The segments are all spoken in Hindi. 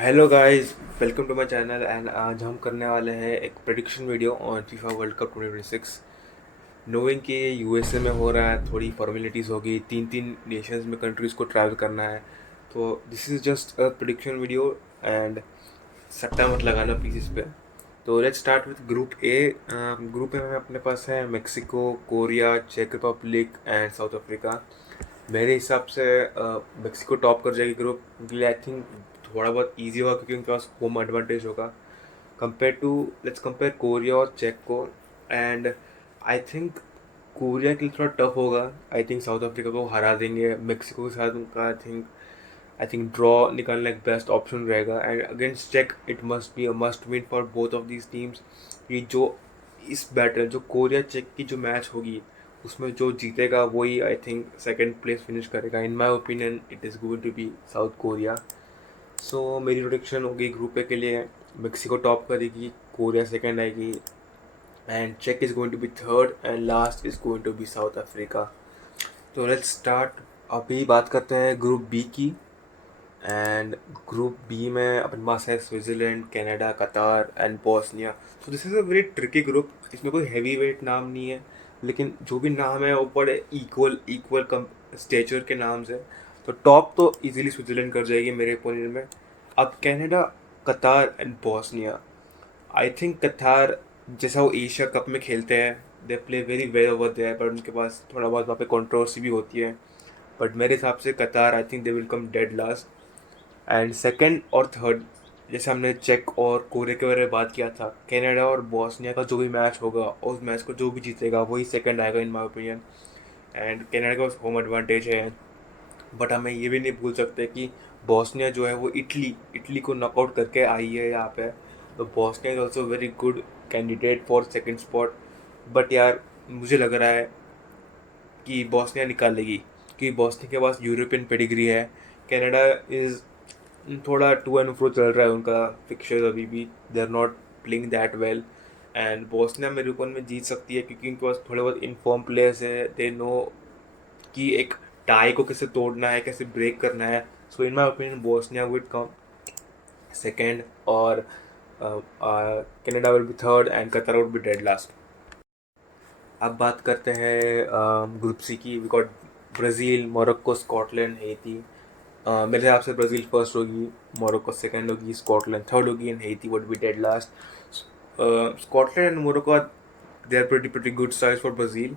Hello guys, welcome to my channel and आज हम करने वाले हैं एक prediction video on FIFA World Cup 2026। Knowing कि यूएसए में हो रहा है, थोड़ी फॉर्मेलिटीज़ होगी, तीन तीन नेशंस में कंट्रीज़ को ट्रैवल करना है। तो this is just a prediction video and सट्टा मत लगाना प्लीज़ इस पे। तो let's start with group A. Group A में अपने पास है मेक्सिको, कोरिया, चेक रिपब्लिक एंड साउथ अफ्रीका। मेरे हिसाब से मेक्सिको टॉप कर जाएगी ग्रुप, क्योंकि आई थिंक थोड़ा बहुत इजी होगा क्योंकि उनके पास होम एडवांटेज होगा compare to let's compare Korea और चेक को। एंड आई थिंक कोरिया के लिए थोड़ा टफ होगा। आई थिंक साउथ अफ्रीका को हरा देंगे। मेक्सिको के साथ उनका आई थिंक ड्रॉ निकालना एक बेस्ट ऑप्शन रहेगा। एंड अगेंस्ट चेक it must be a must win for both of these teams. ये जो इस बैटल जो कोरिया चेक की जो मैच होगी उसमें जो जीतेगा वही I think second place finish करेगा। In my opinion it is going to be South Korea. So मेरी प्रोडिक्शन होगी ग्रुप ए के लिए मेक्सिको टॉप करेगी, कोरिया सेकंड आएगी एंड चेक is going to be third and last is going to be South Africa. तो लेट्स स्टार्ट। अभी बात करते हैं ग्रुप बी की। एंड ग्रुप बी में अपने पास है Switzerland, Canada, Qatar and Bosnia. So this is a very tricky group. इसमें कोई हैवी वेट नाम नहीं है, लेकिन जो भी नाम है वो बड़े इक्वल इक्वल कम स्टेचर के नाम से। तो टॉप तो इजीली स्विट्ज़रलैंड कर जाएगी मेरे ओपिनियन में। अब Canada, Qatar and Bosnia. I think कतार जैसा वो एशिया कप में खेलते हैं, they play very well over there, पर उनके पास थोड़ा बहुत वहाँ पे कंट्रोवर्सी भी होती है। बट मेरे हिसाब से कतार आई think they will come dead last. And second और थर्ड, जैसे हमने चेक और कोरिया के बारे में बात किया था, कनाडा और बॉस्निया का जो भी मैच होगा उस मैच को जो भी जीतेगा वही सेकंड आएगा इन माय ओपिनियन। एंड कनाडा का होम एडवांटेज है, बट हमें ये भी नहीं भूल सकते कि बॉस्निया जो है वो इटली इटली को नॉकआउट करके आई है यहाँ पे। तो Bosnia is also very good candidate for second spot. But यार मुझे लग रहा है कि बॉस्निया निकाल लेगी, क्योंकि बॉस्निया के पास यूरोपियन पेडिग्री है। कनाडा इज़ थोड़ा टू एंड फ्रो चल रहा है उनका फिक्चर अभी भी, they are not playing that well. And Bosnia मेरे ऊपर में जीत सकती है क्योंकि उनके पास थोड़े बहुत इनफॉर्म प्लेयर्स है, दे नो कि एक टाई को कैसे तोड़ना है, कैसे ब्रेक करना है। So in my opinion Bosnia would come second और Canada will be third and Qatar would be dead last. अब बात करते हैं ग्रुप सी की। We got Brazil, Morocco, Scotland, Haiti. मेरे हिसाब से ब्राज़ील फर्स्ट होगी, मोरक्को सेकंड होगी, स्कॉटलैंड थर्ड होगी and Haiti would be dead last. Scotland and Morocco they are pretty good साइज फॉर ब्राज़ील।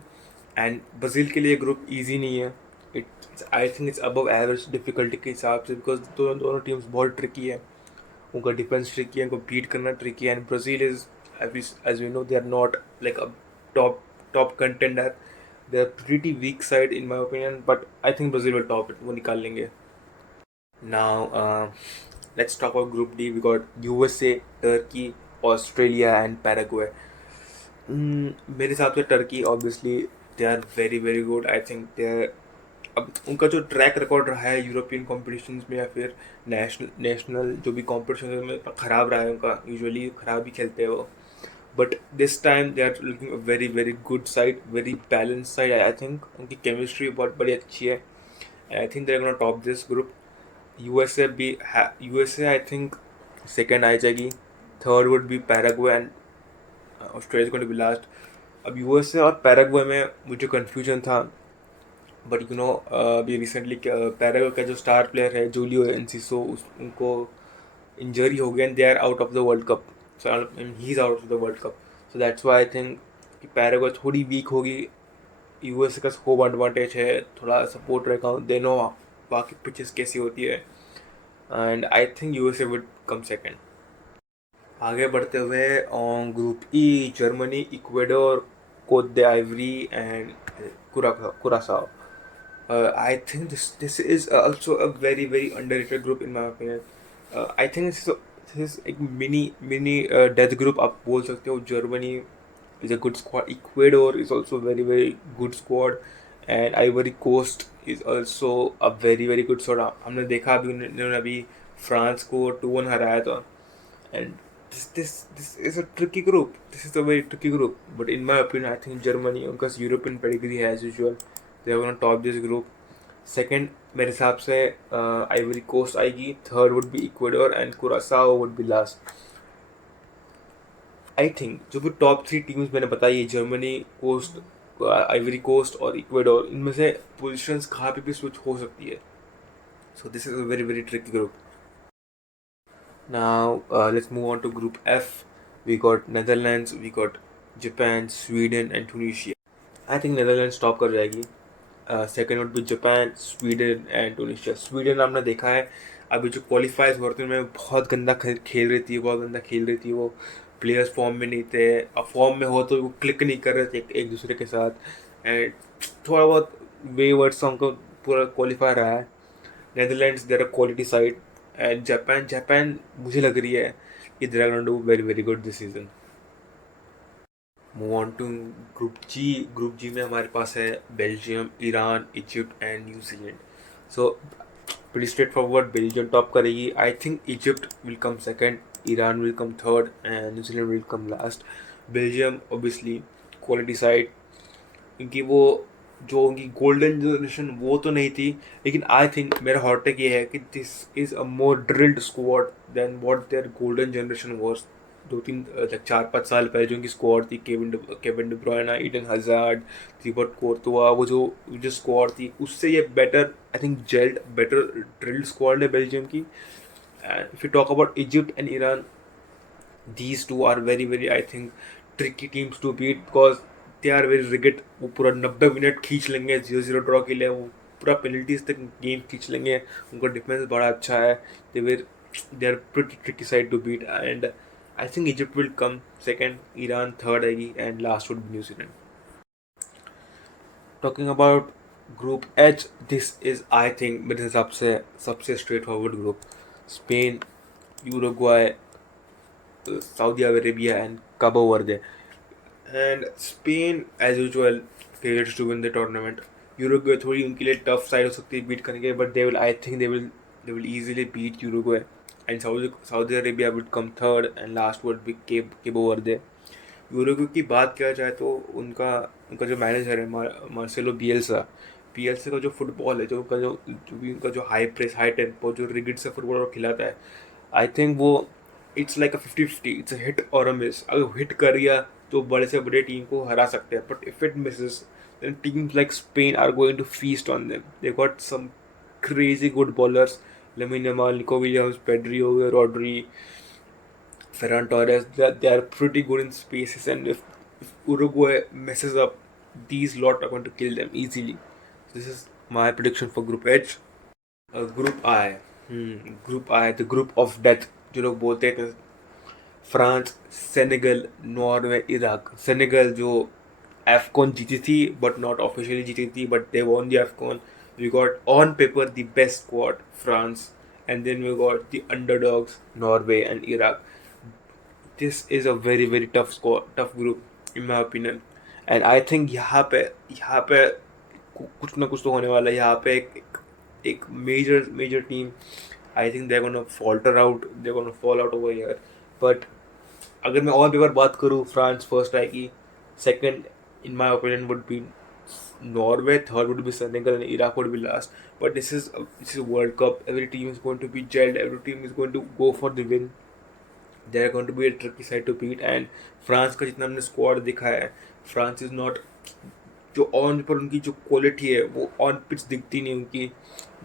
एंड ब्राज़ील के लिए ग्रुप इजी नहीं है। It I think it's above average difficulty के हिसाब से, बिकॉज दोनों दोनों टीम्स बहुत ट्रिकी है। उनका डिफेंस ट्रिकी है, उनको बीट करना ट्रिकी है। And Brazil is as we know they are not like a top top contender, they are pretty weak side in my opinion, but I think Brazil will top it, वो निकाल लेंगे। Now, let's talk about Group D. We got USA, Turkey, Australia, and Paraguay. मेरे हिसाब से Turkey obviously they are very very good. I think they are, अब उनका जो ट्रैक रिकॉर्ड रहा है यूरोपियन कॉम्पिटिशन्स में या फिर नेशनल जो भी कॉम्पिटिशन में ख़राब रहा है उनका, यूजुअली ख़राब ही खेलते हैं वो। But this time they are looking very very good side, very balance side. I think उनकी केमिस्ट्री बहुत बड़ी अच्छी है। I think they are gonna top this group. USA भी, यूएसए आई थिंक सेकेंड आ जाएगी, third would be Paraguay and Australia going to be last. अब यूएसए और पैराग्वे में मुझे कन्फ्यूजन था, बट यू नो अभी रिसेंटली पैराग्वे का जो स्टार प्लेयर है जूलियो एंसिसो, उनको इंजरी हो गई and they are out of the World Cup. So he is out of the World Cup. So that's why I think कि पैराग्वे थोड़ी वीक होगी। यूएसए का होम एडवांटेज है, थोड़ा सपोर्ट रहेगा, दे नो बाकी पिचेस कैसी होती है। And I think USA would come second. आगे बढ़ते हुए on group E, Germany, Ecuador, Cote d'Ivoire and Curacao. I think this is also a very very underrated group in my opinion. I think this is एक मिनी मिनी डेथ ग्रुप आप बोल सकते हो। Germany is a good squad. Ecuador is also very very good squad, and Ivory Coast is also a very very good squad. हमने देखा अभी उन्होंने अभी फ्रांस को 2-1 हराया था। And this is a tricky group. This is a very tricky group. But in my opinion, I think Germany, उनका यूरोपियन पेडिग्री है as usual. They are gonna top this group. Second मेरे हिसाब से आइवरी कोस्ट आएगी, third would be Ecuador and Curacao would be last. I think जो भी टॉप 3 टीम्स मैंने बताई है, जर्मनी, कोस्ट, आइवरी कोस्ट और इक्वेडोर, इनमें से पोजीशंस कहाँ पे भी स्विच हो सकती है। So this is a very very tricky group. Now let's move on to Group F. We got Netherlands, we got Japan, Sweden and Tunisia. I think Netherlands top कर जाएगी। Second would be Japan, Sweden and Tunisia. Sweden आपने देखा है अभी जो क्वालिफायर्स होते हैं उनमें बहुत गंदा खेल रही थी, बहुत गंदा खेल रही थी वो। प्लेयर्स फॉर्म में नहीं थे, अब फॉर्म में हो तो वो क्लिक नहीं कर रहे थे एक दूसरे के साथ, एंड थोड़ा बहुत वेवर्ड्स उनको पूरा क्वालिफाई रहा है। Netherlands there a quality side, and Japan मुझे लग रही है कि they are going to do very very good this season. Move on to group G. Group G में हमारे पास है Belgium, Iran, Egypt and New Zealand. So pretty straightforward, Belgium top करेगी। I think Egypt will come second, Iran will come third and New Zealand will come last. Belgium obviously quality side, क्योंकि वो जो उनकी गोल्डन जनरेशन वो तो नहीं थी, लेकिन आई थिंक मेरा हॉट टेक ये है कि this is a more drilled squad than what their golden generation was. 4-5 साल पहले जो उनकी स्क्वाड थी, Kevin De Bruyne, Eden Hazard, Thibaut Courtois, वो जो स्क्वाड थी उससे ये better, I think gelled, better drilled squad है बेल्जियम की। And if you talk about Egypt and Iran, these two are very very I think tricky teams to beat because they are very rigid। वो पूरा 90 मिनट खींच लेंगे 0-0 ड्रॉ के लिए, वो पूरा पेनल्टीज तक गेम खींच लेंगे। उनका डिफेंस बड़ा अच्छा है। They are pretty tricky side to beat, and I think Egypt will come second, Iran third आएगी and last would be New Zealand. Talking about group H, this is I think मेरे हिसाब से सबसे straightforward group. Spain, Uruguay, Saudi Arabia and Cabo Verde. And Spain, as usual, favorites to win the tournament. Uruguay थोड़ी उनके लिए टफ साइड हो सकती है बीट करने के, but they will easily beat Uruguay. And Saudi Arabia would come third and last would be Cabo Verde. Uruguay की बात किया जाए तो उनका उनका जो मैनेजर है मार्सेलो बियल्सा का जो फुटबॉल है, जो भी उनका जो हाई प्रेस, हाई टेम्पो, जो रिगिड से फुटबॉल खिलाता है, आई थिंक वो it's like a 50-50, it's a hit और अ मिस। अगर हिट कर गया तो बड़े से बड़े टीम को हरा सकते हैं, but if it misses then teams like Spain are going to feast on them. They got some crazy good ballers, Lamine Yamal, Nico Williams, Pedri हो गए, Rodri, Ferran Torres, they are pretty good in spaces, and if Uruguay messes up, these lot are going to kill them easily. This is my prediction for Group H. Group I, Group I, the group of death, जो लोग बोलते हैं, France, Senegal, Norway, Iraq. Senegal जो एफकॉन जीती थी बट नॉट ऑफिशियली जीती थी, but they won the AFCON. We got on paper the best squad, France, and then we got the underdogs, Norway and Iraq. This is a very very tough group in my opinion, and I think यहाँ पे कुछ ना कुछ तो होने वाला है। यहाँ पे एक major team, I think they gonna falter out, they gonna fall out over here. But अगर मैं और पेपर बात करूँ, फ्रांस फर्स्ट आएगी, second in my opinion would be Norway, third would be Senegal, and Iraq would be last. But this is World Cup. Every team is going to be gelled. Every team is going to go for the win. They are going to be a tricky side to beat. And France का जितना हमने स्क्वाड दिखा है, फ्रांस इज नॉट, जो ऑन पर उनकी जो क्वालिटी है वो ऑन पिच दिखती नहीं उनकी,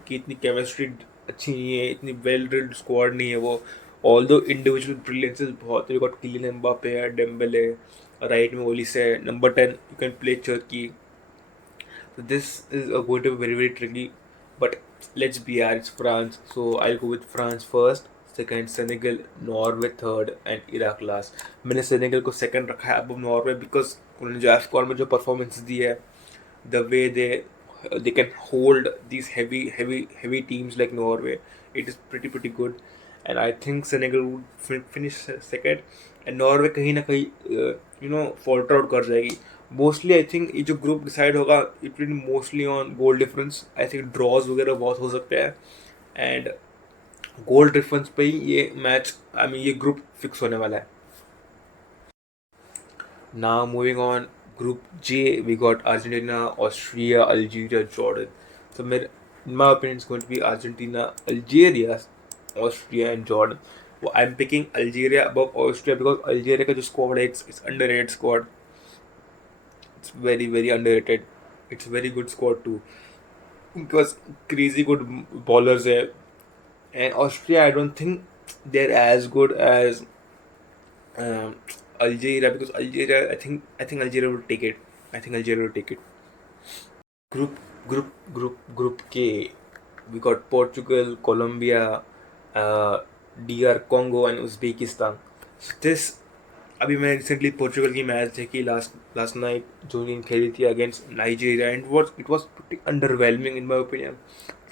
कि इतनी केमिस्ट्री अच्छी नहीं है, इतनी वेल ड्रिल्ड स्क्वाड नहीं है वो। ऑल दो इंडिविजुअल ब्रिलियंसेस बहुत है, गॉट किलियन एम्बापे है, डेम्बेले, राइट में ओलिसे है, number 10 you can play Cherki. So this is going to be very very tricky, but let's be honest, it's France. So I'll go with France first, second Senegal, Norway third, and Iraq last. मैंने सेनेगल को सेकंड रखा है अब नॉर्वे, बिकॉज उन्होंने जो एफकॉन में जो परफॉर्मेंस दी है, the way they can hold these heavy teams like Norway, it is pretty good, and I think Senegal would finish second, and Norway कहीं ना कहीं falter out कर जाएगी। मोस्टली आई थिंक ये जो ग्रुप डिसाइड होगा it will mostly on goal difference. I think draws वगैरह बहुत हो सकते हैं, एंड गोल डिफरेंस पे ही ये मैच, आई मीन ये ग्रुप फिक्स होने वाला है। Now moving on, Group J, we got Argentina, Austria, Algeria, Jordan. So In my opinion, it's going to be Argentina, Algeria, Austria, and Jordan. Well, I'm picking Algeria above Austria because Algeria का जो squad है, it's underrated squad. It's very very underrated. It's very good squad too. Because crazy good ballers है. And Austria, I don't think they're as good as um, Algeria because Algeria, I think Algeria will take it. I think Algeria will take it. Group Group K. We got Portugal, Colombia, uh, DR Congo and Uzbekistan. So this अभी मैं रिसेंटली पोर्चुगल की मैच देखी लास्ट लास्ट नाइट जो इन्हें खेली थी against Nigeria and it was pretty underwhelming in my opinion.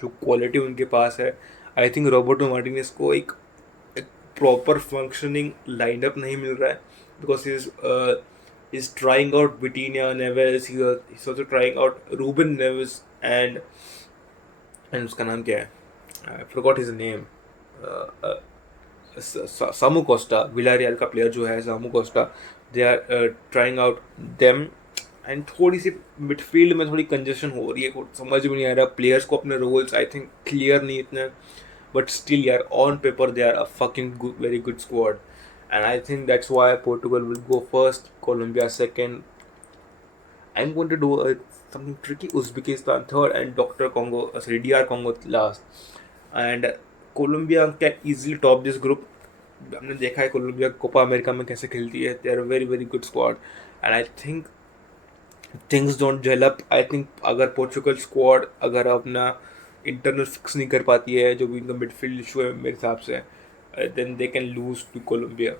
जो क्वालिटी उनके पास है, आई थिंक रॉबर्टो मार्टिनेज को एक प्रॉपर फंक्शनिंग लाइनअप नहीं मिल रहा है because is trying out Vitinha Neves. He's also trying out Ruben Neves and उसका नाम क्या है? I forgot his name. Samu Costa, Villarreal का प्लेयर जो है Samu Costa, they are trying out them. And थोड़ी सी मिडफील्ड में थोड़ी कंजेशन हो रही है, कुछ समझ में नहीं आ रहा. प्लेयर्स को अपने रोल्स आई थिंक क्लियर नहीं इतने, बट स्टिल यार on paper they are a fucking very good squad. And I think that's why Portugal will go first, Colombia second. I'm going to do something tricky. Uzbekistan third, and DR Congo last. And Colombia can easily top this group. हमने देखा है कोलंबिया कोपा अमेरिका में कैसे खेलती है. They are very very good squad and I think things don't gel up. I think अगर पोर्चुगल स्क्वाड अगर अपना इंटरनल फिक्स नहीं कर पाती है, जो भी इनका मिडफील्ड इशू है मेरे हिसाब से, then they can lose to Colombia.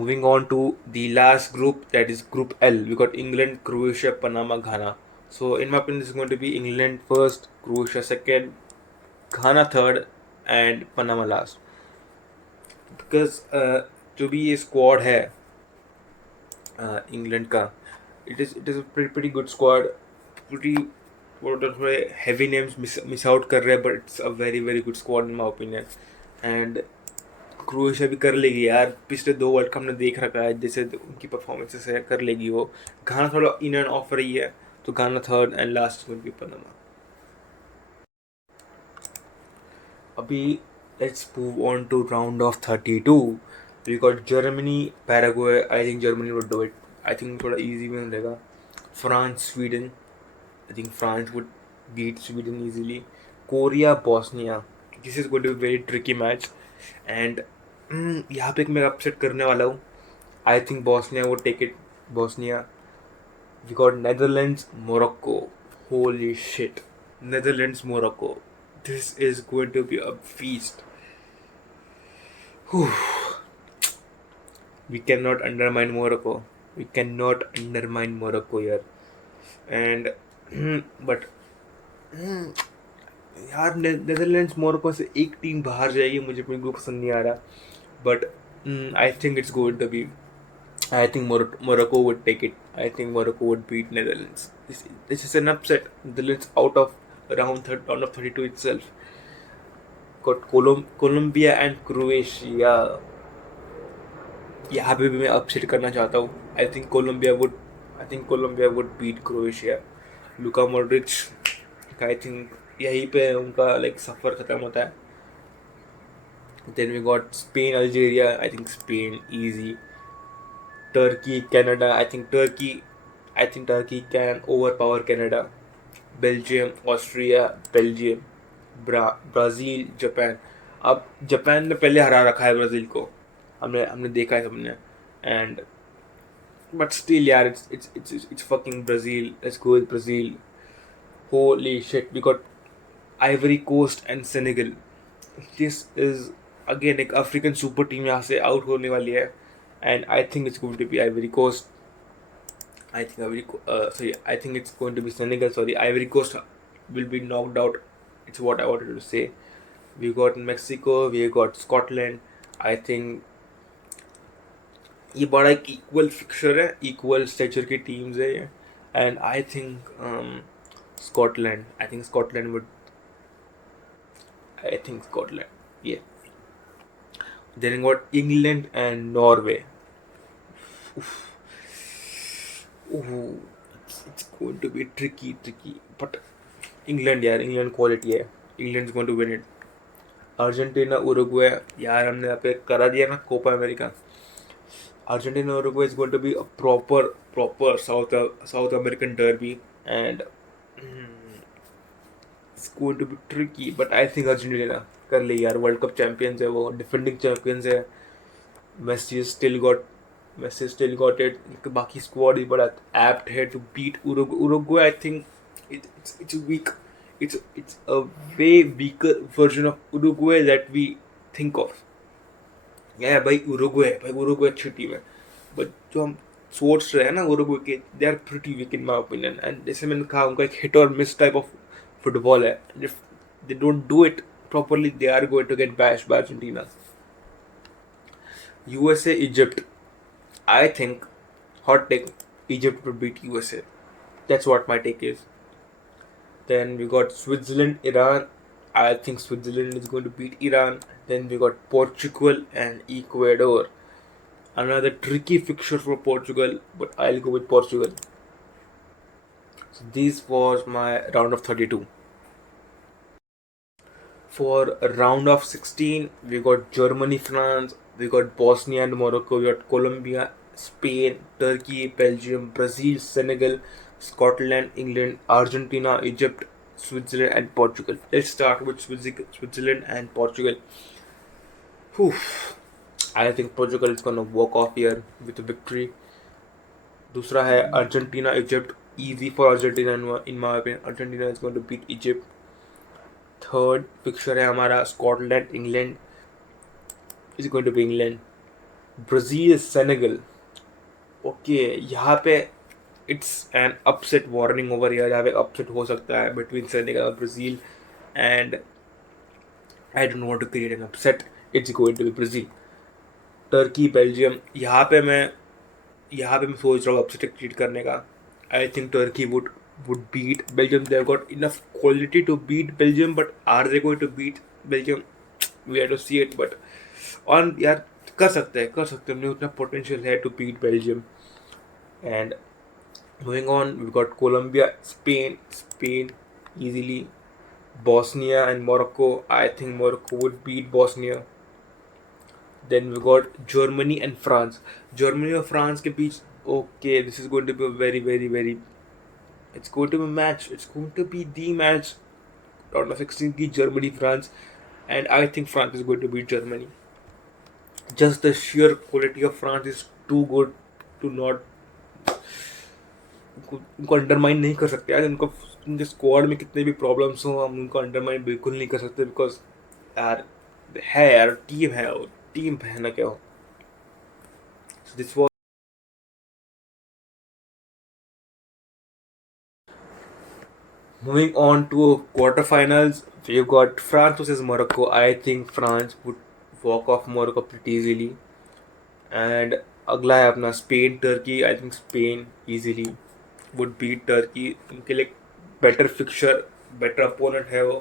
Moving on to the last group, that is Group L. We got England, Croatia, Panama, Ghana. So in my opinion, this is going to be England first, Croatia second, Ghana third, and Panama last. Because जो भी ये स्क्वाड है इंग्लैंड का, it is a pretty good squad. Pretty थोड़े हैवी नेम्स मिस आउट कर रहे हैं, but it's a very very good squad in my opinion. And Croatia भी कर लेगी यार, पिछले 2 वर्ल्ड कप हमने देख रखा है जैसे उनकी परफॉर्मेंसेस है, कर लेगी वो. घाना थोड़ा इन एंड ऑफ रही है, तो Ghana third and last will be Panama. अभी let's move on to round of 32. We got Germany, Paraguay. I think Germany would do it. I think थोड़ा इजी भी रहेगा. France, Sweden. I think France would beat Sweden easily. Korea, Bosnia. This is going to be a very tricky match. And यहाँ पे मैं अपसेट करने वाला हूँ. I think Bosnia would take it. Bosnia. We got Netherlands, Morocco. Holy shit. Netherlands, Morocco. This is going to be a feast. Whew. We cannot undermine Morocco. We cannot undermine Morocco here. And but यार नेदरलैंड्स मोरक्को से एक टीम बाहर जाएगी, मुझे बिल्कुल पसंद नहीं आ रहा. But I think it's going to be, I think Morocco would take it. I think Morocco would beat Netherlands. This is an upset. Netherlands out of round of 32 itself. Got Colombia and Croatia. यहाँ पे भी मैं अपसेट करना चाहता हूँ. I think Colombia would beat Croatia. Luka Modric, I think यहीं पे उनका लाइक सफ़र ख़त्म होता है. Then we got Spain, Algeria. I think Spain easy. Turkey, Canada. I think Turkey can over power Canada. Belgium, Austria, Belgium. Brazil, Japan. अब जापान ने पहले हरा रखा है ब्राज़ील को, हमने देखा है सबने. And but still yeah, it's fucking Brazil. Let's go with Brazil. Holy shit, we got Ivory Coast and Senegal. This is again एक अफ्रीकन सुपर टीम यहाँ से आउट होने वाली है. And I think it's going to be Ivory Coast. I think it's going to be Senegal. Sorry, Ivory Coast will be knocked out. It's what I wanted to say. We got Mexico, we got Scotland. I think ये बड़ा एक इक्वल फिक्चर है, इक्वल स्टेचर की टीम्स है ये. And I think Scotland would, ये. Then got England and Norway. It's going to be tricky, but England यार, इंग्लैंड क्वालिटी है, England is going to win it. Argentina Uruguay, यार हमने यहाँ पे करा दिया ना Copa America. Argentina Uruguay is going to be a proper South American derby, and it's going to be tricky, but I think Argentina कर ले यार. वर्ल्ड कप चैंपियंस है वो, डिफेंडिंग चैंपियंस है. Messi has still got Messi has still got it. बाकी squad is बड़ा apt है to beat Uruguay. Uruguay, I think it's weak. It's a way weaker version of Uruguay that we think of. Yeah, भाई उरुग्वे अच्छी टीम है. बट जो हम सोच रहे हैं ना उरुग्वे के, they are pretty weak in my opinion. And जैसे मैंने कहा, उनका एक हिट और मिस टाइप ऑफ फुटबॉल है. If they don't do it properly, they are going to get bashed by Argentina. USA, Egypt. I think, hot take, Egypt will beat USA. That's what my take is. Then we got Switzerland, Iran. I think Switzerland is going to beat Iran. Then we got Portugal and Ecuador. Another tricky fixture for Portugal, but I'll go with Portugal. So this was my round of 32. For round of 16, we got Germany, France, we got Bosnia and Morocco, we got Colombia, Spain, Turkey, Belgium, Brazil, Senegal, Scotland, England, Argentina, Egypt, Switzerland, and Portugal. Let's start with Switzerland and Portugal. Whew. I think Portugal is gonna walk off here with a victory. दूसरा है Argentina, Egypt. Easy for Argentina in my opinion. Argentina is going to beat Egypt. Third picture है हमारा Scotland, England. Is going to be England. Brazil, Senegal. Okay, यहाँ पे it's an upset warning over here. यहाँ पे अपसेट हो सकता है बिटवीन सेनेगल और Brazil, and I don't want to create an upset. It's going to be Brazil. Turkey, Belgium. यहाँ पे मैं सोच रहा हूँ अपसेट क्रिएट करने का. I think Turkey would beat Belgium. They've got enough quality to beat Belgium, but are they going to beat Belgium? We have to see it. But on यार कर सकते हैं उन्हें उतना potential है to beat Belgium. And moving on, we've got Colombia, Spain easily. Bosnia and Morocco. I think Morocco would beat Bosnia. Then we got Germany and France. Germany और France के बीच, okay, this is going to be a very it's going to be a match. It's going to be the match. Round of 16 की Germany, France, and I think France is going to beat Germany. Just the sheer quality of France is too good to not. उनको अंडरमाइन नहीं कर सकते यार. उनके स्क्वाड में कितने भी प्रॉब्लम्स हो, हम उनको अंडरमाइन बिल्कुल नहीं कर सकते. बिकॉज यार टीम है ना क्या हो. So this was moving on to quarterfinals. We've got France versus Morocco. I think France would walk off Morocco pretty easily. And अगला है अपना Spain, Turkey. I think Spain easily would beat Turkey. उनके लिए बेटर फिक्चर, बेटर अपोनेंट है वो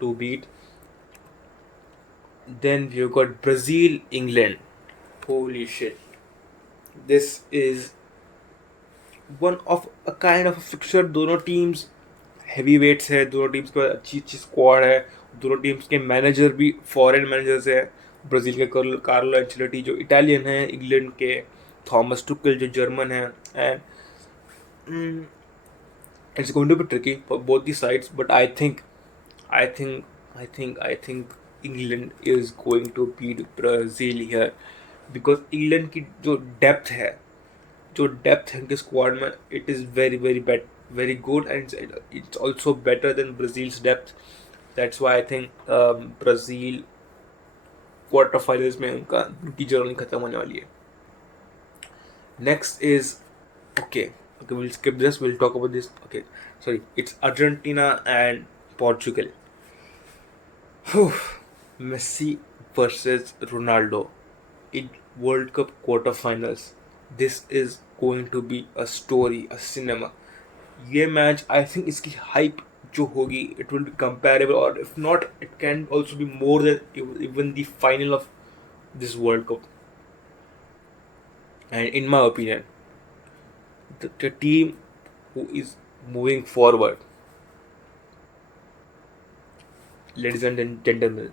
to beat. Then we've got Brazil, England. Holy shit. This is one of a kind of a fixture. दोनों टीम्स हैवी वेट्स है, दोनों टीम्स का अच्छी स्क्वाड है, दोनों टीम्स के मैनेजर भी फॉरेन मैनेजर्स है. ब्राज़ील के कार्लो एंचेलोटी जो इटालियन है, इंग्लैंड के थॉमस टुकल जो जर्मन है. And it's going to be tricky for both the sides, but I think England is going to beat Brazil here. Because England की जो डेप्थ है उनके स्क्वाड में, it is very good, and it's also better than Brazil's depth. That's why I think Brazil quarterfinals में उनकी जर्नी खत्म होने वाली है. Next is okay, we'll skip this. We'll talk about this. Okay, sorry, it's Argentina and Portugal. Messi versus Ronaldo in World Cup quarterfinals. This is going to be a story, a cinema. ये मैच आई थिंक इसकी हाइप जो होगी, इट विल बी कंपेरेबल, और if not it can also be more than even the final of this world cup. And in my opinion, the team who is moving forward ladies and gentlemen,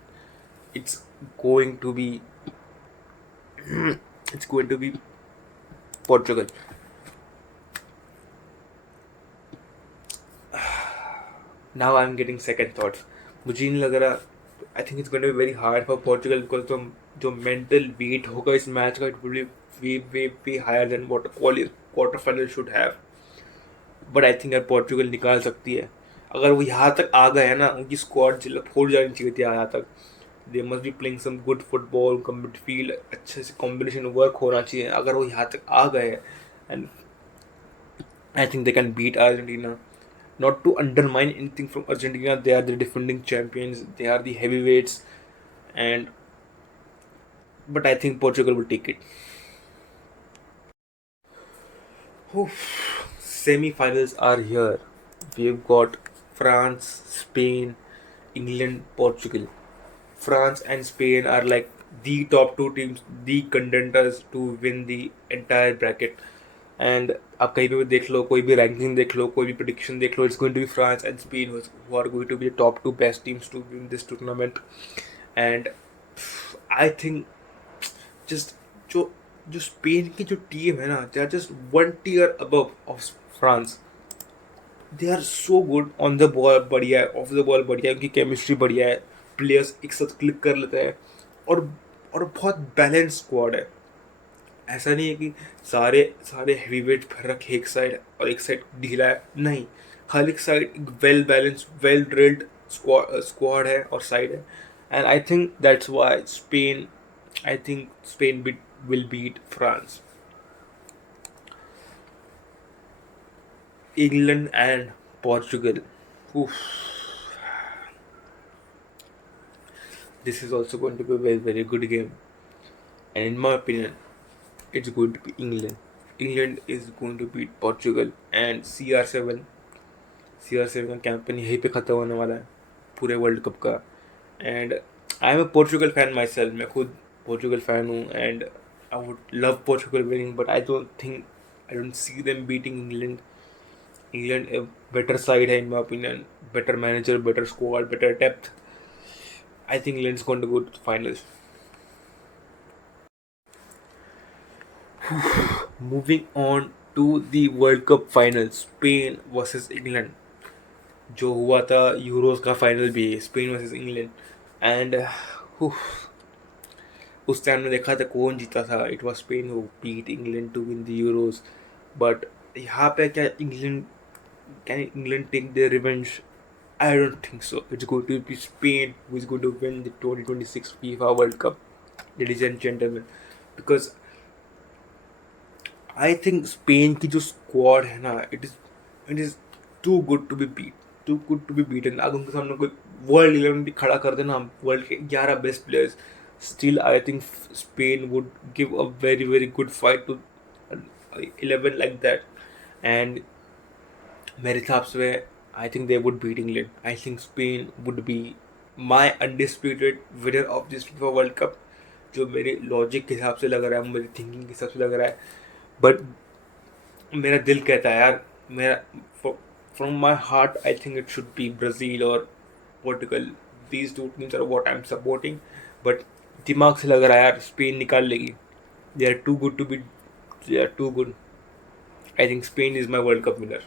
it's going to be it's going to be Portugal. Now I'm getting second thoughts. मुझे नहीं लग रहा. I think it's going to be very hard for Portugal because जो mental weight होगा इस मैच का, it will be way higher than what a quarter final should have. But I think यार Portugal निकाल सकती है. अगर वो यहाँ तक आ गए है ना, उनकी स्क्वाड फोड़ जानी चाहिए थी यहाँ तक. They must be playing some good football, उनका midfield अच्छे से combination work होना चाहिए. अगर वो यहाँ तक आ गए हैं, and I think they can beat Argentina. Not to undermine anything from Argentina, they are the defending champions. They are the heavyweights, and but I think Portugal will take it. Semi-finals are here. We've got France, Spain, England, Portugal. France and Spain are like the top two teams, the contenders to win the entire bracket. And आप कहीं पे भी देख लो, कोई भी रैंकिंग देख लो, कोई भी प्रेडिक्शन देख लो, it's going to be France and Spain who are going to be the top two best teams to win this tournament. And I think just जो जो स्पेन की जो टीम है ना, they are just one tier above of France. They are so good on the ball, बढ़िया है, ऑफ द बॉल बढ़िया है, उनकी केमिस्ट्री बढ़िया है, प्लेयर्स एक साथ क्लिक कर लेते हैं, और बहुत बैलेंस स्क्वाड है. ऐसा नहीं है कि सारे सारे हेवी वेट भर रखे एक साइड और एक साइड ढीला है, नहीं. हर एक साइड एक well balance, well drilled squad है और साइड है. And I think that's why Spain will beat France. England and Portugal. Oof. This is also going to be a very good game. And in my opinion, it's going to be England. England is going to beat Portugal and CR7 का कैंपेन यहीं पे ख़त्म होने वाला है पूरे वर्ल्ड कप का. And I am a Portugal fan myself. मैं खुद पोर्चुगल फ़ैन हूँ and I would love Portugal winning, but I don't see them beating England. England a better side है in my opinion, better manager, better squad, better depth. I think England is going to go to finals. Moving on to the World Cup final, Spain versus England. जो हुआ था यूरोस का फाइनल भी, स्पेन वर्सेस इंग्लैंड. एंड उस टाइम में देखा था कौन जीता था. It was Spain who beat England to win the Euros. But यहाँ पे क्या can England take the revenge? I don't think so. It's going to be Spain who is going to win the 2026 FIFA World Cup, ladies and gentlemen. Because I think Spain की जो स्क्वाड है ना, it is too good to be beaten. अगर उनके सामने कोई वर्ल्ड 11 भी खड़ा कर देना, वर्ल्ड के 11 best players, still I think Spain would give a very good fight to 11 like that. And मेरे हिसाब से I think they would beat England. I think Spain would be my undisputed winner of this FIFA World Cup. जो मेरे लॉजिक के हिसाब से लग रहा है, मेरी थिंकिंग के हिसाब से लग रहा है. बट मेरा दिल कहता है यार, मेरा from my heart I think it should be Brazil और Portugal. These two teams are what I am supporting. But दिमाग से लग रहा है यार स्पेन निकाल लेगी. They are too good. I think Spain is my world cup winner.